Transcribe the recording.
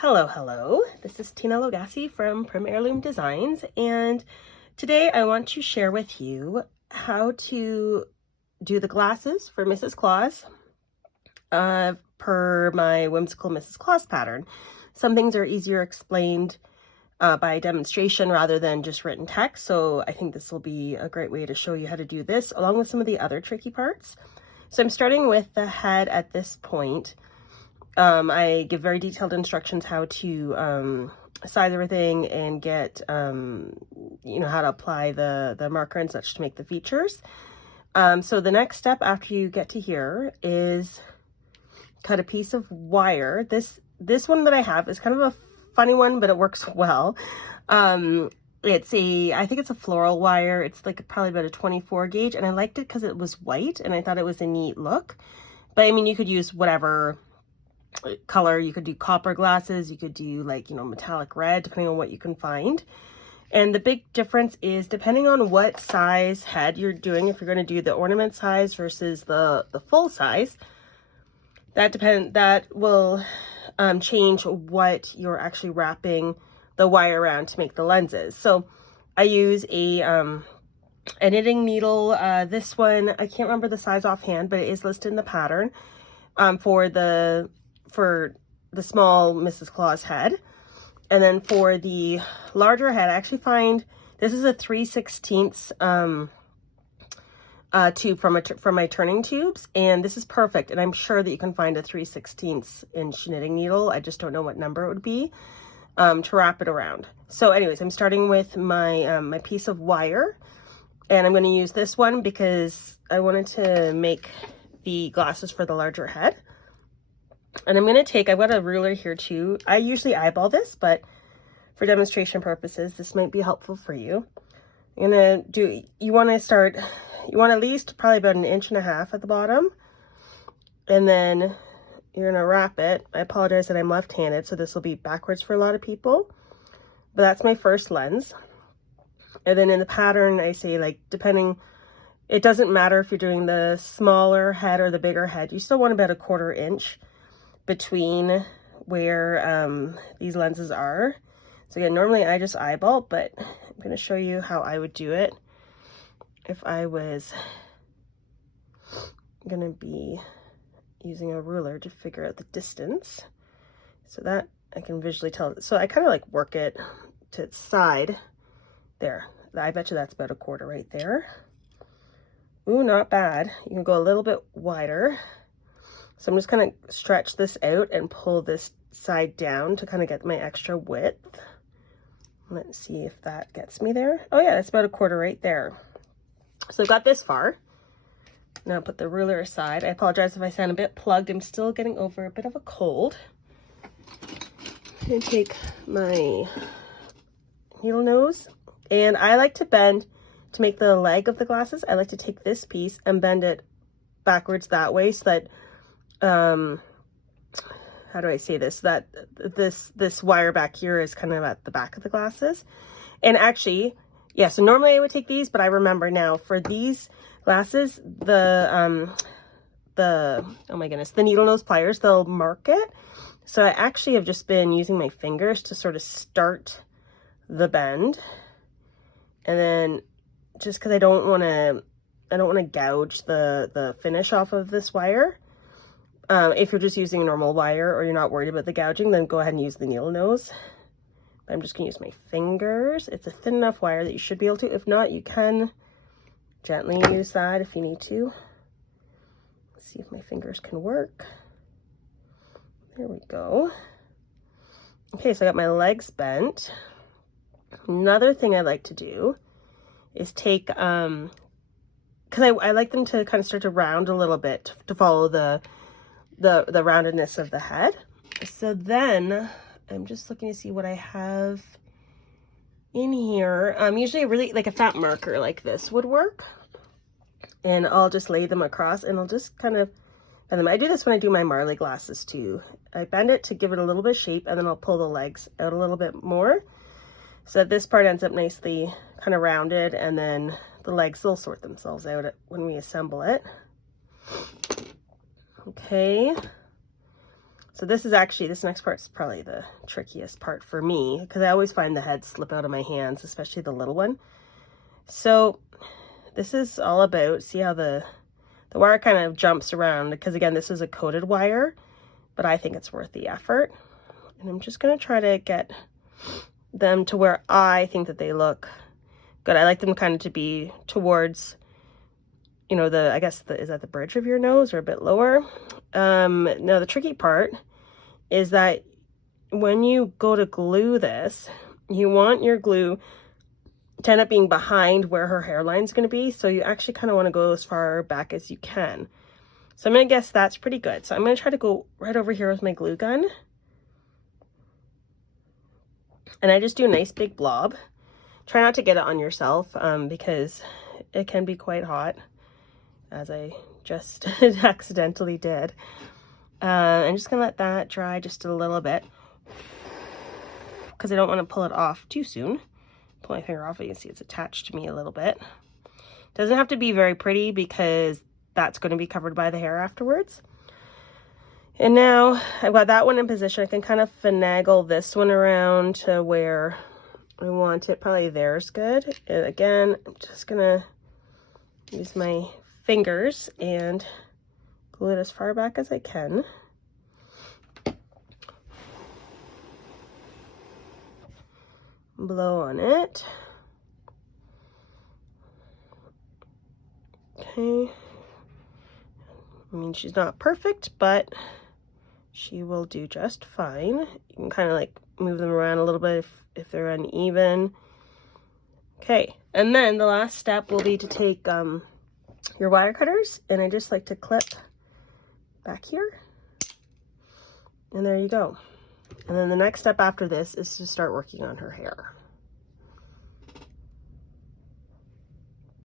Hello, hello. This is Tina Logassi from Prim Heirloom Designs, and today I want to share with you how to do the glasses for Mrs. Claus per my Whimsical Mrs. Claus pattern. Some things are easier explained by demonstration rather than just written text, so I think this will be a great way to show you how to do this along with some of the other tricky parts. So I'm starting with the head at this point. I give very detailed instructions how to size everything and get, how to apply the marker and such to make the features. So the next step after you get to here is cut a piece of wire. This one that I have is kind of a funny one, but it works well. I think it's a floral wire. It's like probably about a 24 gauge, and I liked it because it was white and I thought it was a neat look. But I mean, you could use whatever color. You could do copper glasses, you could do metallic red, depending on what you can find. And the big difference is depending on what size head you're doing, if you're going to do the ornament size versus the full size, that will change what you're actually wrapping the wire around to make the lenses. So I use a knitting needle. This one, I can't remember the size offhand, but it is listed in the pattern for the small Mrs. Claus head. And then for the larger head, I actually find this is a 3/16 tube from my turning tubes, and this is perfect. And I'm sure that you can find a 3/16 inch knitting needle. I just don't know what number it would be to wrap it around. So anyways, I'm starting with my my piece of wire, and I'm going to use this one because I wanted to make the glasses for the larger head. And I'm going to I've got a ruler here too. I usually eyeball this, but for demonstration purposes, this might be helpful for you. You want at least probably about 1.5 inches at the bottom. And then you're going to wrap it. I apologize that I'm left-handed, so this will be backwards for a lot of people. But that's my first lens. And then in the pattern, I say it doesn't matter if you're doing the smaller head or the bigger head. You still want about 1/4 inch between where these lenses are. So again, normally I just eyeball, but I'm going to show you how I would do it if I was going to be using a ruler to figure out the distance so that I can visually tell. So I kind of work it to its side there. I bet you that's about 1/4 right there. Ooh, not bad. You can go a little bit wider. So I'm just going to stretch this out and pull this side down to kind of get my extra width. Let's see if that gets me there. Oh yeah, that's about 1/4 right there. So I've got this far. Now I'll put the ruler aside. I apologize if I sound a bit plugged. I'm still getting over a bit of a cold. I'm going to take my needle nose, and I like to bend to make the leg of the glasses. I like to take this piece and bend it backwards that way so that how do I say this, that this wire back here is kind of at the back of the glasses. And actually, yeah, so normally I would take these, but I remember now for these glasses, oh my goodness, the needle nose pliers, they'll mark it. So I actually have just been using my fingers to sort of start the bend, and then just because I don't want to gouge the finish off of this wire. If you're just using a normal wire or you're not worried about the gouging, then go ahead and use the needle nose. But I'm just going to use my fingers. It's a thin enough wire that you should be able to. If not, you can gently use that if you need to. Let's see if my fingers can work. There we go. Okay, so I got my legs bent. Another thing I like to do is take, because I like them to kind of start to round a little bit to follow the roundedness of the head. So then I'm just looking to see what I have in here. Usually really a fat marker like this would work, and I'll just lay them across, and I'll just kind of bend them. I do this when I do my Marley glasses too. I bend it to give it a little bit of shape, and then I'll pull the legs out a little bit more so that this part ends up nicely kind of rounded, and then the legs will sort themselves out when we assemble it. Okay, So this is actually, this next part is probably the trickiest part for me, because I always find the heads slip out of my hands, especially the little one. So this is all about, see how the wire kind of jumps around, because again, this is a coated wire, but I think it's worth the effort. And I'm just going to try to get them to where I think that they look good. I like them kind of to be towards, you know, I guess is that the bridge of your nose or a bit lower? Now the tricky part is that when you go to glue this, you want your glue to end up being behind where her hairline is going to be. So you actually kind of want to go as far back as you can. So I'm going to guess that's pretty good. So I'm going to try to go right over here with my glue gun. And I just do a nice big blob. Try not to get it on yourself because it can be quite hot, as I just accidentally did. I'm just going to let that dry just a little bit because I don't want to pull it off too soon. Pull my finger off, you can see it's attached to me a little bit. Doesn't have to be very pretty because that's going to be covered by the hair afterwards. And now I've got that one in position. I can kind of finagle this one around to where I want it. Probably there's good. And again, I'm just gonna use my fingers and glue it as far back as I can. Blow on it. Okay. I mean, she's not perfect, but she will do just fine. You can kind of like move them around a little bit if they're uneven. Okay, and then the last step will be to take your wire cutters, and I just like to clip back here. And there you go. And then the next step after this is to start working on her hair.